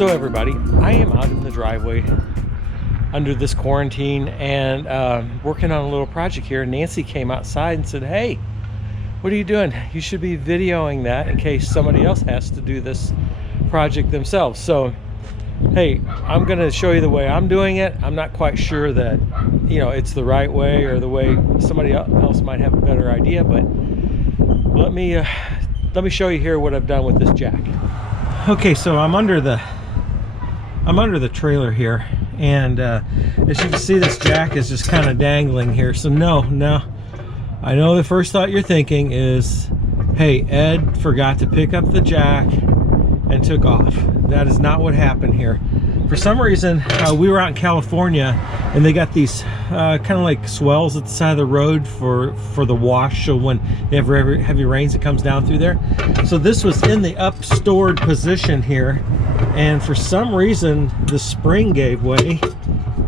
So everybody, I am out in the driveway under this quarantine and working on a little project here. Nancy came outside and said, "Hey, what are you doing? You should be videoing that in case somebody else has to do this project themselves." So, hey, I'm gonna show you the way I'm doing it. I'm not quite sure that, you know, it's the right way or the way somebody else might have a better idea, but let me show you here what I've done with this jack. Okay, so I'm under the trailer here, and as you can see, this jack is just kind of dangling here. So no, I know the first thought you're thinking is, hey, Ed forgot to pick up the jack and took off. That is not what happened here. For some reason, we were out in California, and they got these kind of like swells at the side of the road for the wash, so when they have heavy rains, it comes down through there. So this was in the up stored position here, and for some reason the spring gave way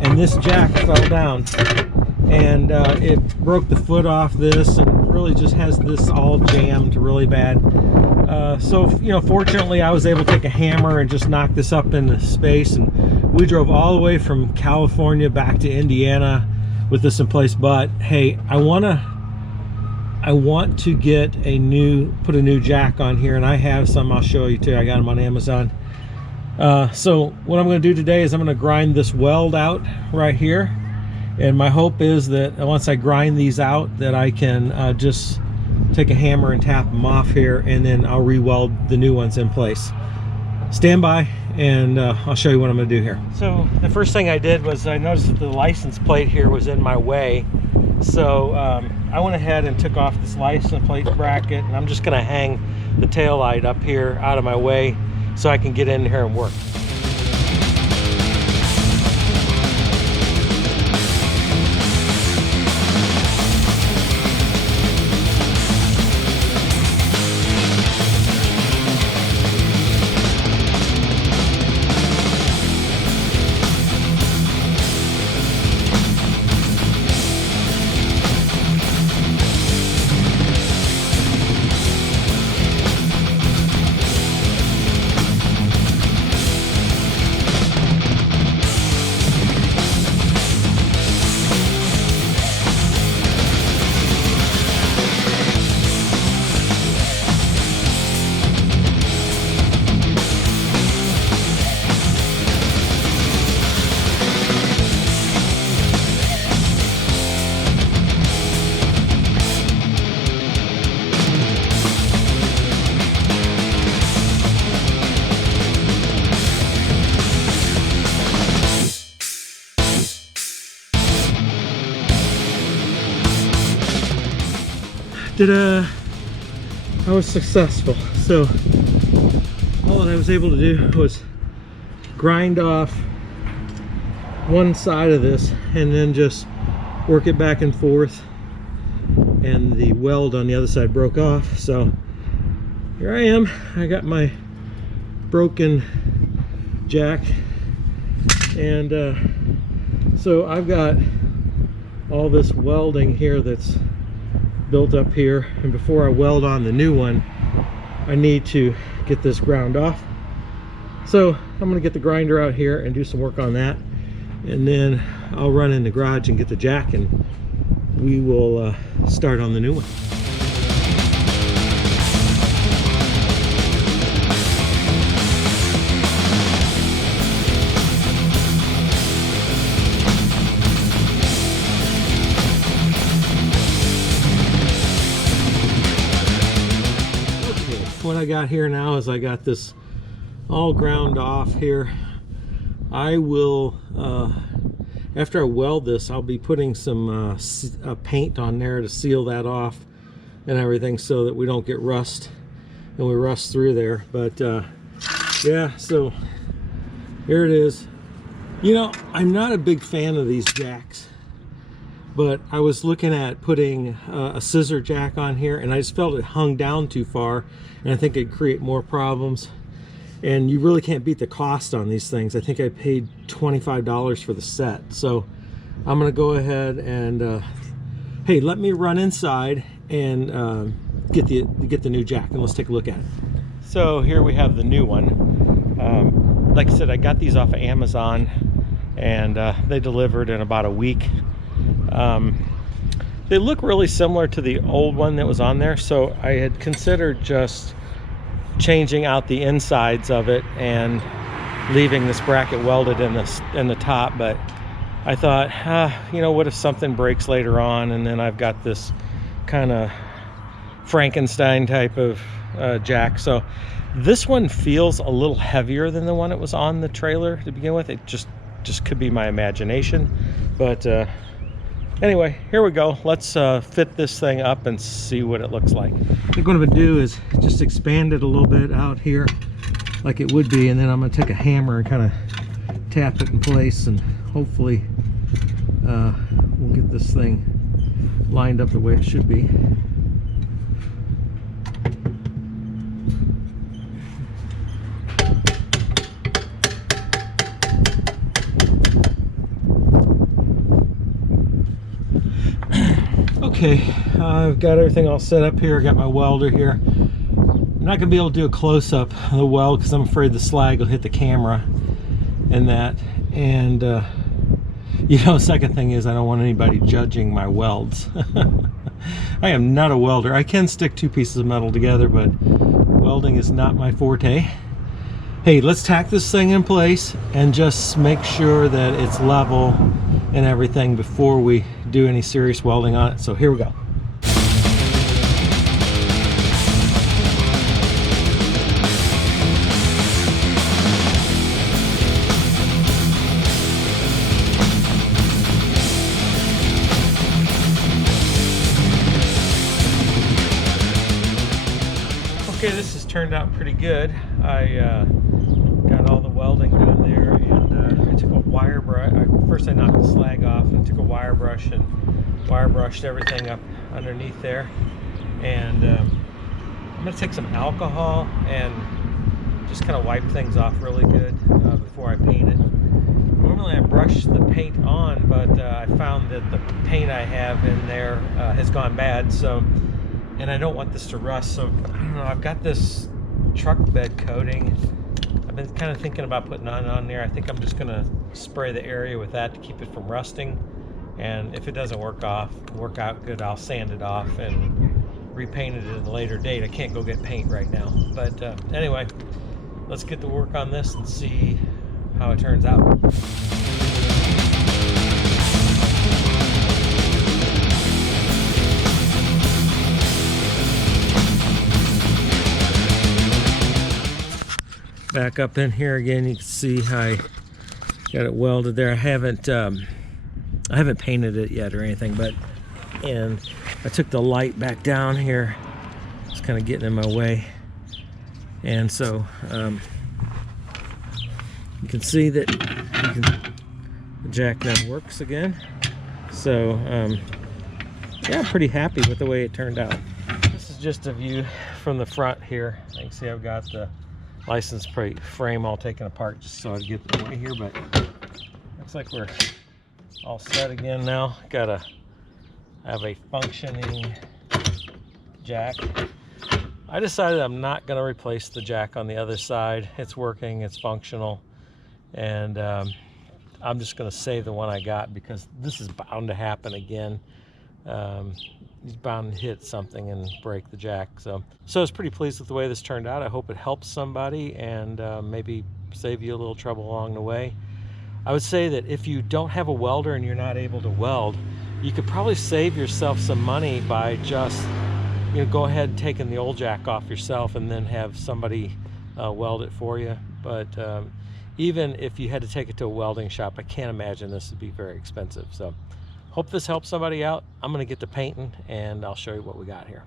and this jack fell down, and it broke the foot off this and really just has this all jammed really bad. So, you know, fortunately I was able to take a hammer and just knock this up into space, and we drove all the way from California back to Indiana with this in place. But hey, I want to get put a new jack on here, and I have some. I'll show you too. I got them on Amazon. So what I'm going to do today is I'm going to grind this weld out right here, and my hope is that once I grind these out that I can just take a hammer and tap them off here, and then I'll re-weld the new ones in place. Stand by and I'll show you what I'm going to do here. So the first thing I did was I noticed that the license plate here was in my way, so I went ahead and took off this license plate bracket, and I'm just going to hang the tail light up here out of my way so I can get in here and work. I was successful. So all that I was able to do was grind off one side of this and then just work it back and forth, and the weld on the other side broke off. So here I am. I got my broken jack, and so I've got all this welding here that's built up here, and before I weld on the new one I need to get this ground off. So I'm going to get the grinder out here and do some work on that, and then I'll run in the garage and get the jack, and we will start on the new one. What I got here now is I got this all ground off here. I will, after I weld this, I'll be putting some paint on there to seal that off and everything, so that we don't get rust and we rust through there. But yeah, so here it is. You know, I'm not a big fan of these jacks, but I was looking at putting a scissor jack on here, and I just felt it hung down too far, and I think it'd create more problems. And you really can't beat the cost on these things. I think I paid $25 for the set. So I'm gonna go ahead and hey, let me run inside and get the new jack, and let's take a look at it. So here we have the new one. like I said, I got these off of Amazon, and they delivered in about a week. They look really similar to the old one that was on there, so I had considered just changing out the insides of it and leaving this bracket welded in the top. But I thought, you know, what if something breaks later on, and then I've got this kind of Frankenstein type of jack. So this one feels a little heavier than the one that was on the trailer to begin with. It just could be my imagination, but anyway, here we go. Let's fit this thing up and see what it looks like. I think what I'm gonna do is just expand it a little bit out here like it would be, and then I'm gonna take a hammer and kind of tap it in place, and hopefully we'll get this thing lined up the way it should be. Okay, I've got everything all set up here. I got my welder here. I'm not gonna be able to do a close-up of the weld because I'm afraid the slag will hit the camera and that. And you know, second thing is I don't want anybody judging my welds. I am not a welder. I can stick two pieces of metal together, but welding is not my forte. Hey, let's tack this thing in place and just make sure that it's level and everything before we do any serious welding on it. So here we go. Okay, this has turned out pretty good. I got all the welding done there, and I took a wire brush. First I knocked the slag off and took a wire brush and wire brushed everything up underneath there. And I'm going to take some alcohol and just kind of wipe things off really good before I paint it. Normally I brush the paint on, but I found that the paint I have in there has gone bad, so, and I don't want this to rust. So I don't know, I've got this truck bed coating. I've been kind of thinking about putting on there. I think I'm just gonna spray the area with that to keep it from rusting, and if it doesn't work out good, I'll sand it off and repaint it at a later date. I can't go get paint right now, but anyway, let's get to work on this and see how it turns out. Back up in here again, you can see how I got it welded there. I haven't painted it yet or anything, but and I took the light back down here. It's kind of getting in my way, and so you can see that the jack now works again. So yeah, I'm pretty happy with the way it turned out. This is just a view from the front here. You can see I've got the license plate frame all taken apart just so I'd get the way here, but looks like we're all set again now. Gotta have a functioning jack. I decided I'm not going to replace the jack on the other side. It's working, it's functional, and I'm just going to save the one I got because this is bound to happen again. He's bound to hit something and break the jack. So I was pretty pleased with the way this turned out. I hope it helps somebody and maybe save you a little trouble along the way. I would say that if you don't have a welder and you're not able to weld, you could probably save yourself some money by just, you know, go ahead and taking the old jack off yourself and then have somebody weld it for you. But even if you had to take it to a welding shop, I can't imagine this would be very expensive. So hope this helps somebody out. I'm gonna get to painting and I'll show you what we got here.